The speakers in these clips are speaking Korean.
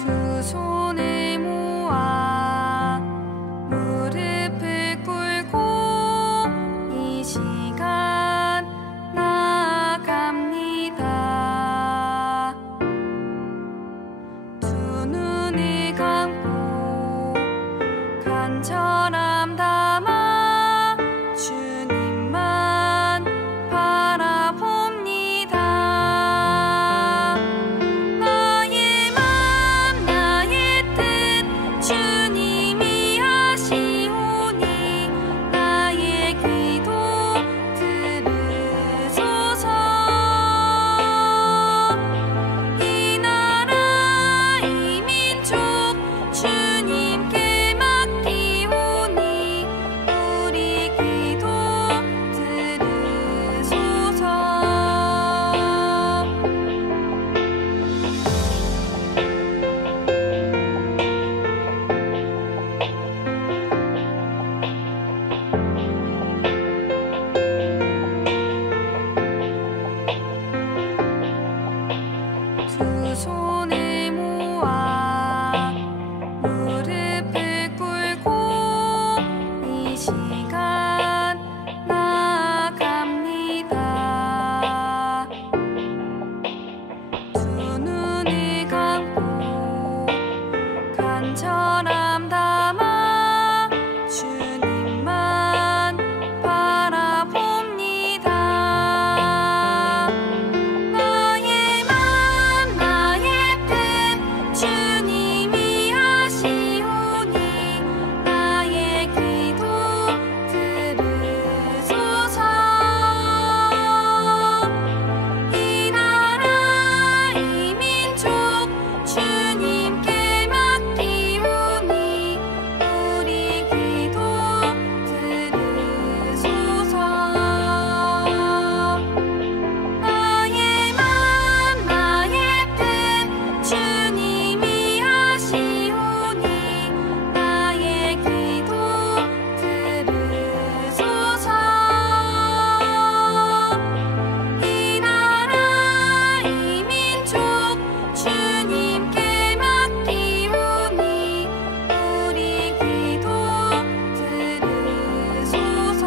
두 손을 모아 무릎을 꿇고 이 시간 나아갑니다. 두 눈을 감고 간절함 담아 주님만 바라봅니다. 나의 맘 나의 뜻 주님이 하시오니 나의 기도 들으소서. 이 나라 이 민족 주님께 맡기오니 우리 기도 들으소서. 두 손을 모아 무릎을 꿇고 이 시간 나아갑니다. 두 눈을 감고 간절함 담아 주님만 바라봅니다. 나의 맘 나의 뜻 주님이 하시오니 나의 기도 들으소서. 이 나라 이 민족 주님께 맡기오니 우리 기도 들으소서. 나의 맘 나의 뜻 주님이 하시오니 나의 기도 들으소서. 이 나라 이 민족 주님께 맡기오니 우리 기도 들으소서.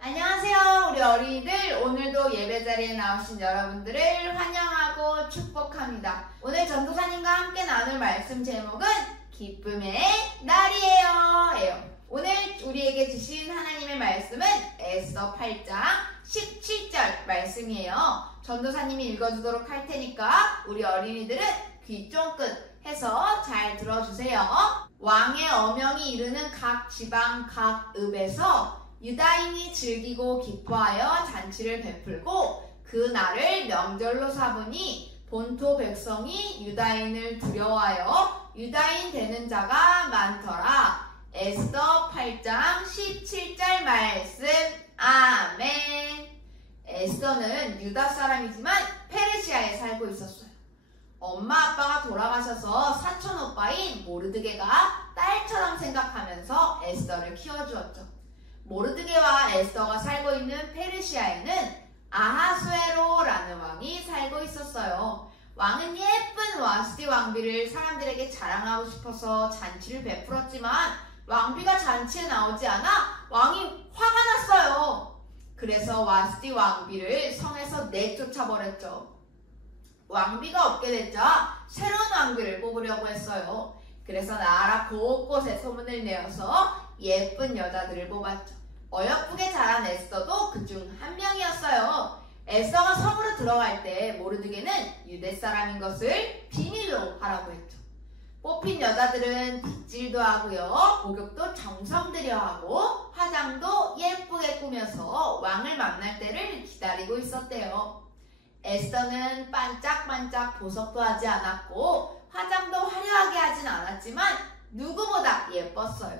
안녕하세요, 우리 어린이들. 오늘도 예배 자리에 나오신 여러분들을 환영하고 축복합니다. 오늘 전도사님과 함께 나눌 말씀 제목은 기쁨의 날이에요. 오늘 우리에게 주신 하나님의 말씀은 에스더 8장 17절 말씀이에요. 전도사님이 읽어주도록 할 테니까 우리 어린이들은 귀 쫑긋 해서 잘 들어주세요. 왕의 어명이 이르는 각 지방 각 읍에서 유다인이 즐기고 기뻐하여 잔치를 베풀고 그 날을 명절로 삼으니 본토 백성이 유다인을 두려워하여 유다인 되는 자가 많더라. 에스더 8장 17절 말씀. 아멘. 에스더는 유다 사람이지만 페르시아에 살고 있었어요. 엄마 아빠가 돌아가셔서 사촌 오빠인 모르드게가 딸처럼 생각하면서 에스더를 키워주었죠. 모르드게와 에스더가 살고 있는 페르시아에는 아하수에로라는 왕이 살고 있었어요. 왕은 예쁜 와스티 왕비를 사람들에게 자랑하고 싶어서 잔치를 베풀었지만 왕비가 잔치에 나오지 않아 왕이 화가 났어요. 그래서 와스티 왕비를 성에서 내쫓아버렸죠. 왕비가 없게 됐자 새로운 왕비를 뽑으려고 했어요. 그래서 나라 곳곳에 소문을 내어서 예쁜 여자들을 뽑았죠. 어여쁘게 자란 에스더도 그중 한 명이었어요. 에스더가 성으로 들어갈 때 모르드게는 유대 사람인 것을 비밀로 하라고 했죠. 뽑힌 여자들은 빗질도 하고요, 목욕도 정성 들여 하고 화장도 예쁘게 꾸며서 왕을 만날 때를 기다리고 있었대요. 에스더는 반짝반짝 보석도 하지 않았고 화장도 화려하게 하진 않았지만 누구보다 예뻤어요.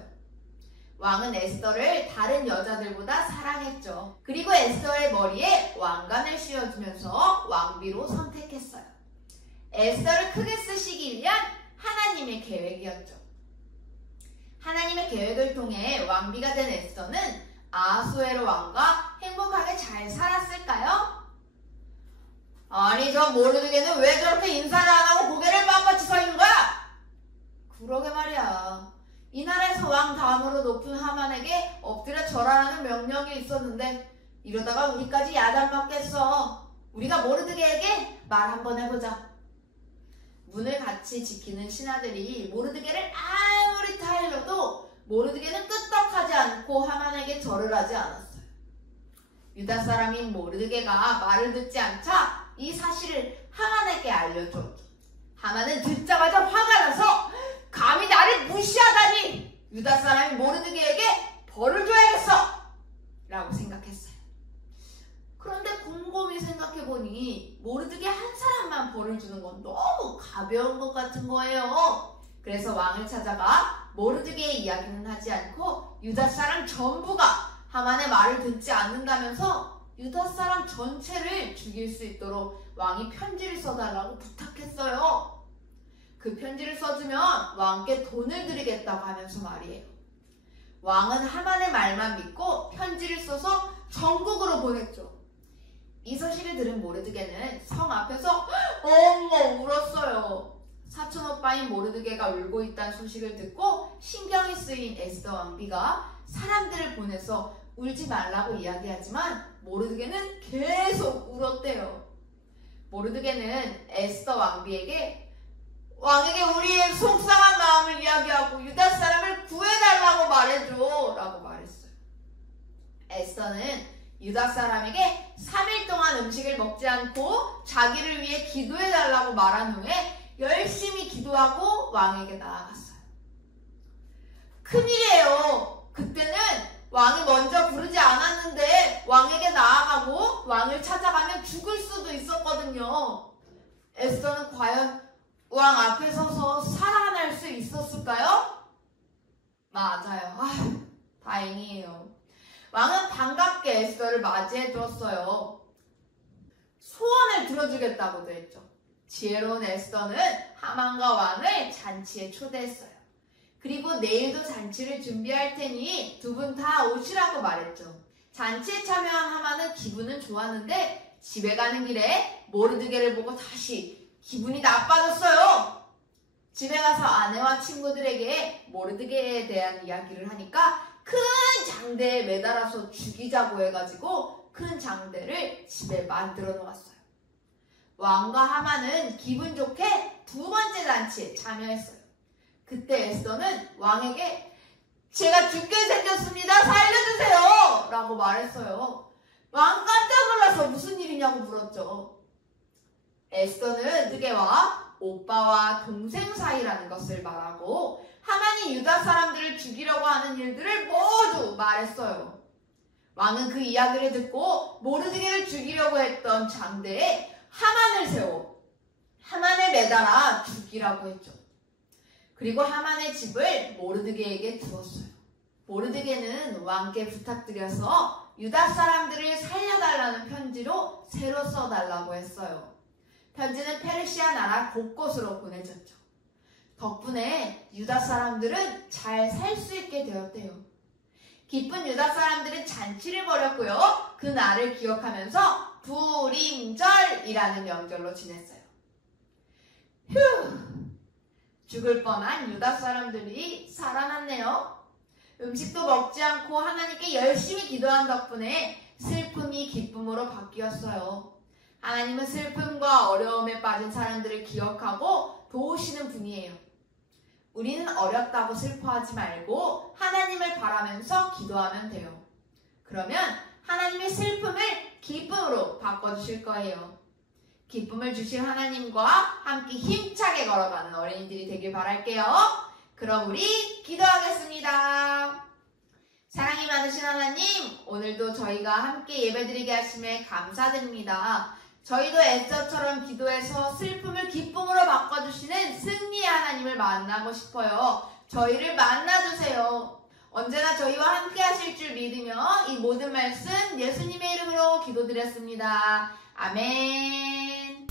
왕은 에스더를 다른 여자들보다 사랑했죠. 그리고 에스더의 머리에 왕관을 씌워주면서 왕비로 선택했어요. 에스더를 크게 쓰시기 위한 하나님의 계획이었죠. 하나님의 계획을 통해 왕비가 된 에스더는 아하수에로 왕과 행복하게 잘 살았을까요? 아니, 저 모르드게는 왜 저렇게 인사를 안 하고 고개를 빳빳이 서 있는 거야? 그러게 말이야. 이 나라에서 왕 다음으로 높은 하만에게 엎드려 절하라는 명령이 있었는데 이러다가 우리까지 야단 맞겠어. 우리가 모르드게에게 말 한번 해보자. 문을 같이 지키는 신하들이 모르드게를 아무리 타일러도 모르드게는 끄떡하지 않고 하만에게 절을 하지 않았어요. 유다 사람인 모르드게가 말을 듣지 않자 이 사실을 하만에게 알려줬죠. 하만은 듣자마자 화가 나서 감히 나를 무시하다니! 유다 사람이 모르드게에게 벌을 줘야겠어! 라고 생각했어요. 그런데 곰곰이 생각해보니 모르드게 한 사람만 벌을 주는 건 너무 가벼운 것 같은 거예요. 그래서 왕을 찾아가 모르드게의 이야기는 하지 않고 유다 사람 전부가 하만의 말을 듣지 않는다면서 유다 사람 전체를 죽일 수 있도록 왕이 편지를 써달라고 부탁했어요. 그 편지를 써주면 왕께 돈을 드리겠다고 하면서 말이에요. 왕은 하만의 말만 믿고 편지를 써서 전국으로 보냈죠. 이 소식을 들은 모르드게는 성 앞에서 엉엉 울었어요. 사촌 오빠인 모르드게가 울고 있다는 소식을 듣고 신경이 쓰인 에스더 왕비가 사람들을 보내서 울지 말라고 이야기하지만 모르드게는 계속 울었대요. 모르드게는 에스더 왕비에게 왕에게 우리의 속상한 마음을 이야기하고 유다 사람을 구해달라고 말해줘 라고 말했어요. 에스더는 유다 사람에게 3일 동안 음식을 먹지 않고 자기를 위해 기도해달라고 말한 후에 열심히 기도하고 왕에게 나아갔어요. 큰일이에요. 그때는 왕이 먼저 부르지 않았는데 왕에게 나아가고 왕을 찾아가면 죽을 수도 있었거든요. 에스더는 과연 왕 앞에 서서 살아날 수 있었을까요? 맞아요. 다행이에요. 왕은 반갑게 에스더를 맞이해 주었어요. 소원을 들어주겠다고도 했죠. 지혜로운 에스더는 하만과 왕을 잔치에 초대했어요. 그리고 내일도 잔치를 준비할 테니 두 분 다 오시라고 말했죠. 잔치에 참여한 하만은 기분은 좋았는데 집에 가는 길에 모르드게를 보고 다시 기분이 나빠졌어요. 집에 가서 아내와 친구들에게 모르드게에 대한 이야기를 하니까 큰 장대에 매달아서 죽이자고 해가지고 큰 장대를 집에 만들어 놓았어요. 왕과 하만은 기분 좋게 두 번째 잔치에 참여했어요. 그때 에스더는 왕에게 제가 죽게 생겼습니다. 살려주세요! 라고 말했어요. 왕 깜짝 놀라서 무슨 일이냐고 물었죠. 에스더는 모르드게와 오빠와 동생 사이라는 것을 말하고 하만이 유다 사람들을 죽이려고 하는 일들을 모두 말했어요. 왕은 그 이야기를 듣고 모르드게를 죽이려고 했던 장대에 하만을 세워 하만에 매달아 죽이라고 했죠. 그리고 하만의 집을 모르드게에게 주었어요. 모르드게는 왕께 부탁드려서 유다 사람들을 살려달라는 편지로 새로 써달라고 했어요. 편지는 페르시아 나라 곳곳으로 보내졌죠. 덕분에 유다 사람들은 잘 살 수 있게 되었대요. 기쁜 유다 사람들은 잔치를 벌였고요. 그 날을 기억하면서 부림절이라는 명절로 지냈어요. 휴! 죽을 뻔한 유다 사람들이 살아났네요. 음식도 먹지 않고 하나님께 열심히 기도한 덕분에 슬픔이 기쁨으로 바뀌었어요. 하나님은 슬픔과 어려움에 빠진 사람들을 기억하고 도우시는 분이에요. 우리는 어렵다고 슬퍼하지 말고 하나님을 바라면서 기도하면 돼요. 그러면 하나님의 슬픔을 기쁨으로 바꿔주실 거예요. 기쁨을 주실 하나님과 함께 힘차게 걸어가는 어린이들이 되길 바랄게요. 그럼 우리 기도하겠습니다. 사랑이 많으신 하나님, 오늘도 저희가 함께 예배드리게 하심에 감사드립니다. 저희도 에스더처럼 기도해서 슬픔을 기쁨으로 바꿔주시는 승리의 하나님을 만나고 싶어요. 저희를 만나주세요. 언제나 저희와 함께 하실 줄 믿으며 이 모든 말씀 예수님의 이름으로 기도드렸습니다. 아멘.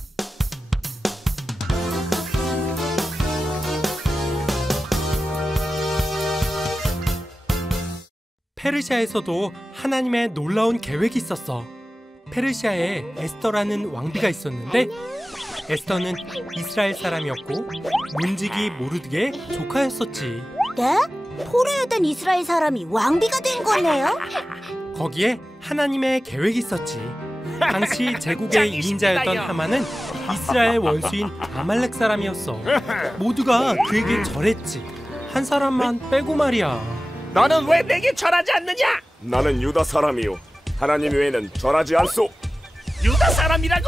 페르시아에서도 하나님의 놀라운 계획이 있었어. 페르시아에 에스더라는 왕비가 있었는데 에스더는 이스라엘 사람이었고 문지기 모르드게의 조카였었지. 네? 포로였던 이스라엘 사람이 왕비가 된 거네요? 거기에 하나님의 계획이 있었지. 당시 제국의 2인자였던 하만은 이스라엘 원수인 아말렉 사람이었어. 모두가 그에게 절했지. 한 사람만 빼고 말이야. 너는 왜 내게 절하지 않느냐? 나는 유다 사람이요 하나님 외에는 절하지 않소. 유다 사람이라고!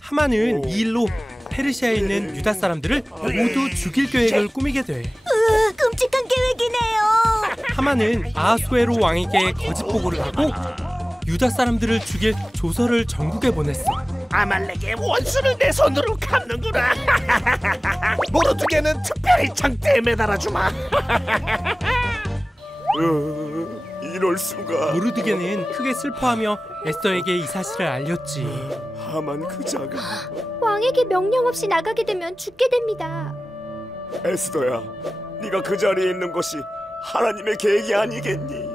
하만은 이 일로 페르시아에 있는 유다 사람들을 모두 죽일 계획을 꾸미게 돼. 끔찍한 계획이네요. 하만은 아하수에로 왕에게 거짓 보고를 하고 유다 사람들을 죽일 조서를 전국에 보냈어. 아말렉의 원수를 내 손으로 갚는구나. 모르드게는 특별히 장대에 매달아주마. 이럴 수가. 모르드게는 크게 슬퍼하며 에스더에게 이 사실을 알렸지. 하만 그 자가. 왕에게 명령 없이 나가게 되면 죽게 됩니다. 에스더야, 네가 그 자리에 있는 것이 하나님의 계획이 아니겠니?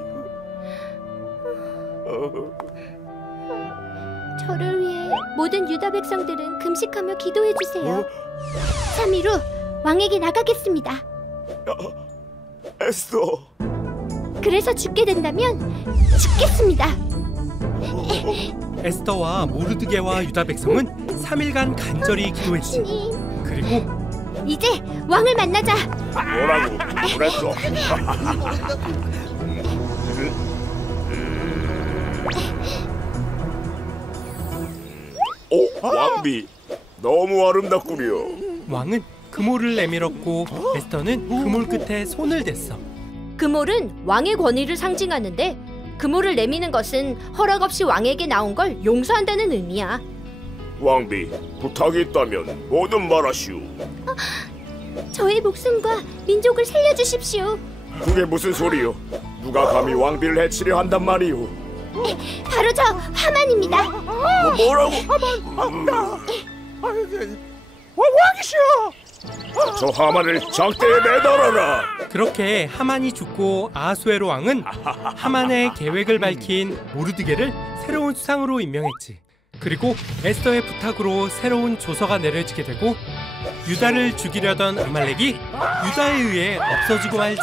저를 위해 모든 유다 백성들은 금식하며 기도해 주세요. 3일 후 왕에게 나가겠습니다. 에스더. 그래서 죽게 된다면 죽겠습니다. 에스더와 모르드게와 유다 백성은 3일간 간절히 기도했지. 그리고 이제 왕을 만나자. 뭐라고? 그랬어. 왕비, 너무 아름답구려. 왕은 그모를 내밀었고 에스더는 그몰 끝에 손을 댔어. 그몰은 왕의 권위를 상징하는데 그몰을 내미는 것은 허락 없이 왕에게 나온 걸 용서한다는 의미야. 왕비, 부탁이 있다면 뭐든 말하시오. 저의 목숨과 민족을 살려주십시오. 그게 무슨 소리요? 누가 감히 왕비를 해치려 한단 말이오? 바로 저 하만입니다. 뭐라고? 왕이시여! 저 하만을 장대에 매달아라. 그렇게 하만이 죽고 아하수에로 왕은 하만의 계획을 밝힌 모르드게를 새로운 수상으로 임명했지. 그리고 에스더의 부탁으로 새로운 조서가 내려지게 되고 유다를 죽이려던 아말렉이 유다에 의해 없어지고 말지.